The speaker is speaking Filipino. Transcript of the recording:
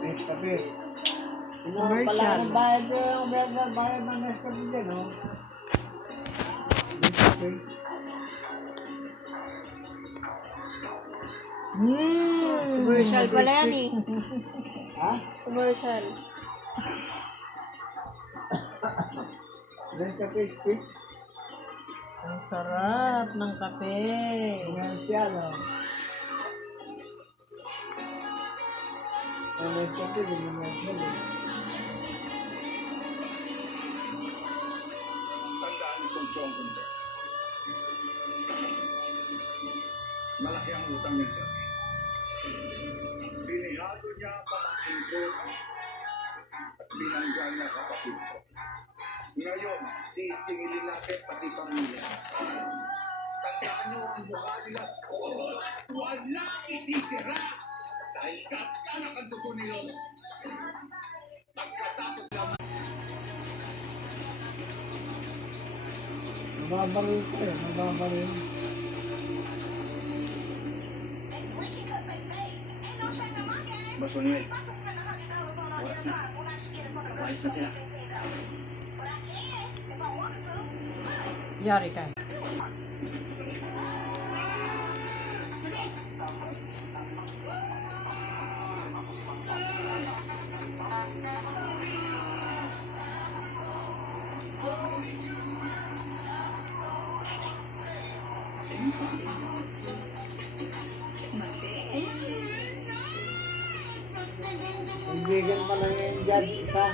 Nescafe. Pala ang bayad ng Nescafe dyan, no? Nescafe. Commercial pala yan eh. Ha? Commercial. Nescafe stick. Ang sarap ng kape. Commercial, no? Ang Nescafe, commercial. Tandaan itong Chongkong to. Malaki ang utang niya sa akin. Binihado niya ang pamangkin ko at binangga niya kapatid ko. Ngayon, sisingilin natin pati pamilya. Tandaan niyo ang mukha nila. Wala ititira dahil kapsanak ang dugo nila. Pagkatapos lang Nababaril ko eh, nababaril. Boss Manuel, oras na. Ayos na sila. Yari ka. Kaibigan pa lang yung dyan, isa.